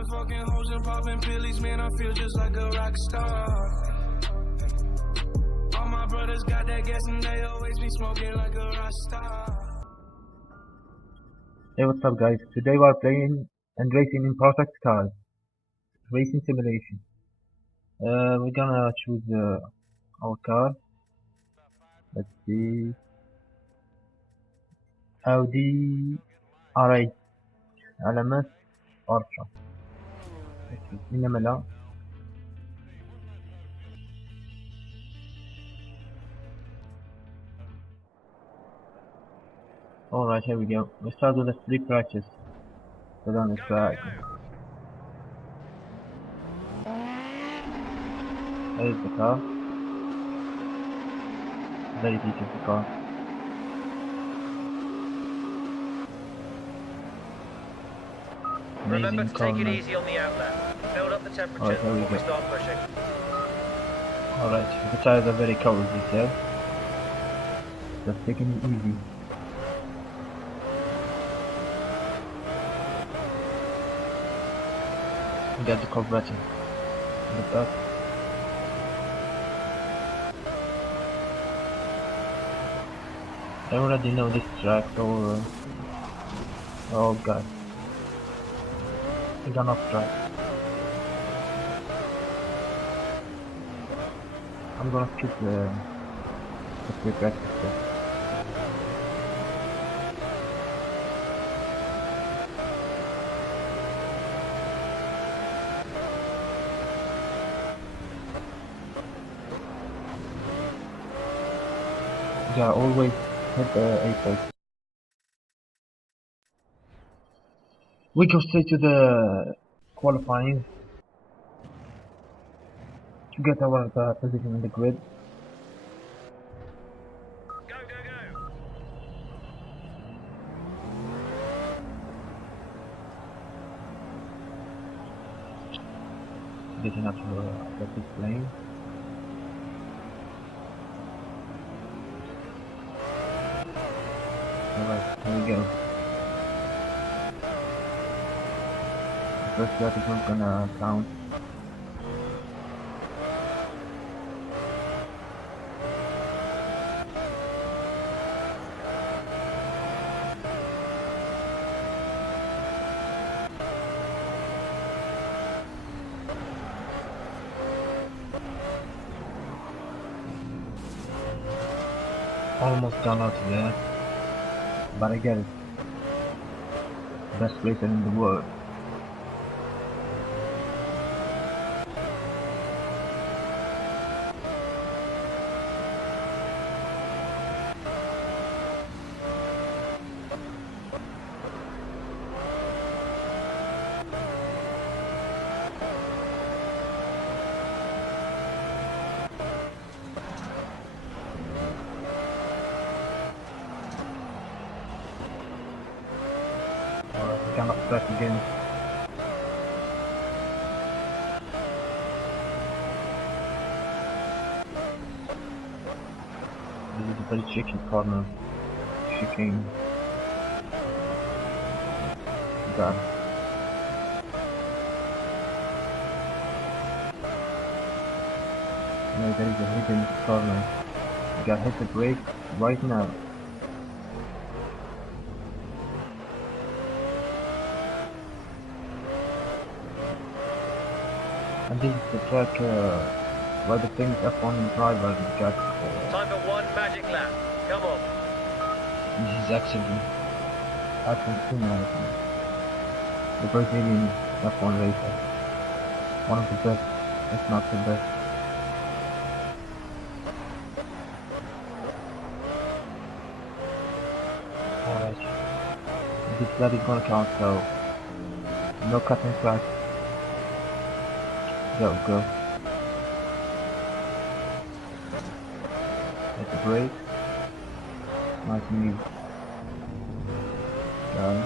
been fucking hoes and popping pillies, man, I feel just like a rock star. All my brothers got that gas and they always be smoking like a rock star. Hey, what's up guys? Today we are playing and racing in Perfect Cars. Racing simulation. We're gonna choose our car. Let's see. Audi R8 LMS Ultra. Let's see. Minimala. Alright, here we go. We start with the street practice. Put on the track. There is the car. Very beautiful car. Remember Amazing to car, take it man. easy on the outlet. Build up the temperature Alright, here we before we go. start pushing. Alright, the tires are very covered detail. Just taking it easy. We got the carburetor in the back. I already know this track, so oh god, we got off track. I'm gonna skip the free practice stuff. Yeah, always hit the apex. We go straight to the qualifying to get our position in the grid. Go, go, go! Getting up to the pit lane. Alright, here we go. The first lap is not gonna count. Almost done out there, but I get it. Best racer in the world. We cannot start again. This is a very tricky corner. Chicane. God. No, there is a hidden corner. You gotta hit the brake right now. And this is the track where the famous F1 driver got. Time for one magic lap. Come on. This is actually Argentina, I think. The Brazilian F1 racer. One of the best, if not the best. Alright. This lap is gonna count, so no cutting track. Go, go. Hit the brake. Nice move. Go.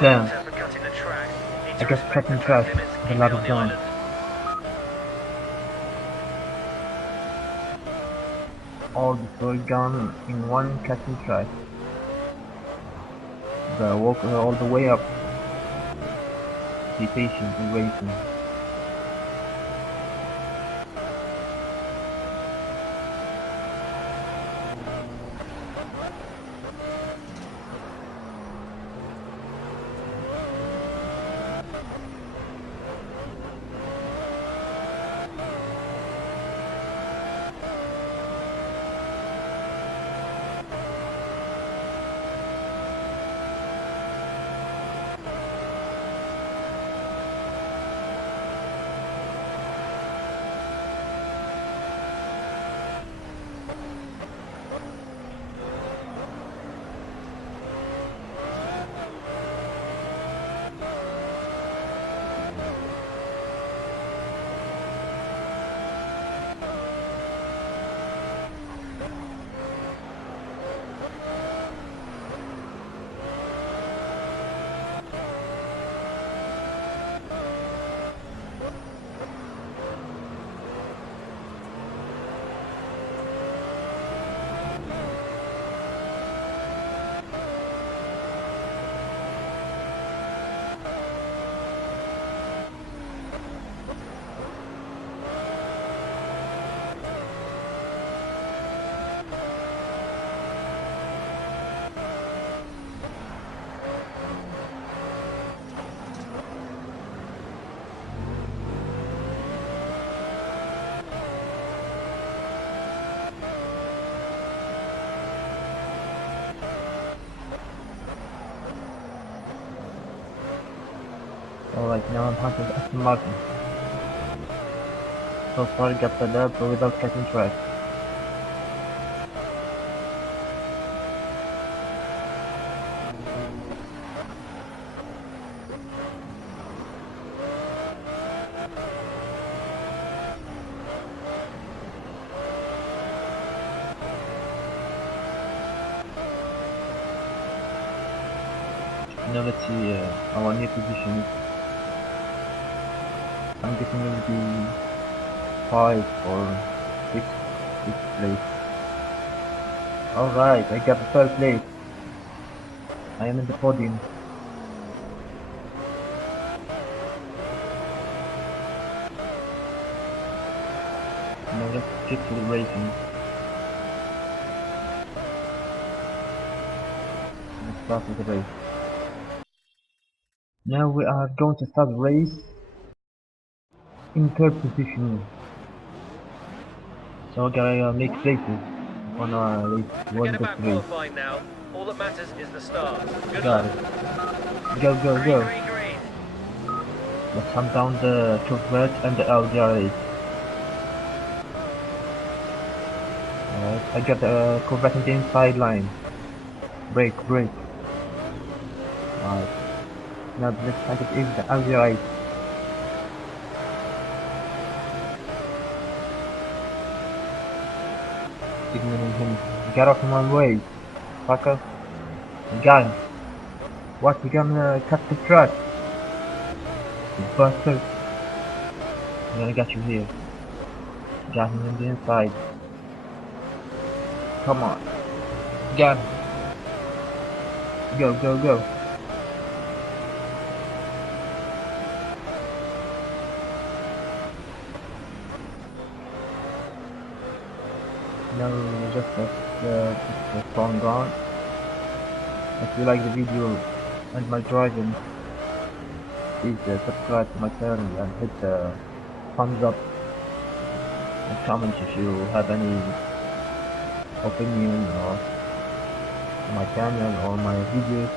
Damn. for cutting the track. Need I to guess respect cutting the track track limits. is Keep a lot it of on the done. island. All the story gone in one cutting track. The walk all the way up. Be patient and racing. Alright, now I'm hunting Aston Martin. So far got the dub but without cutting track. Now let's see our new position. I'm guessing it will be 5 or 6 place. Alright, I got the 3rd place. I am in the podium. Now let's get to the racing. Let's start with the race. Now we are going to start the race in 3rd position. So we're gonna make places on our race Forget 1 to about 3. qualifying now. All that matters is the start. Good Got luck. it. Go, go, Green, go. green, green. Let's hunt down the Corvette and the LGR8. Alright, I got the Corvette in the inside line. Brake, brake. Alright. Now the next target is the LGR8. Signaling him. Get off my way, fucker. You got him. What, you gonna cut the track? You bastard. I'm gonna get you here. Got him in the inside. Come on. Got him. Go, go, go. Now just the song gone. If you like the video and my driving, please subscribe to my channel and hit the thumbs up and comment if you have any opinion or my channel or my videos.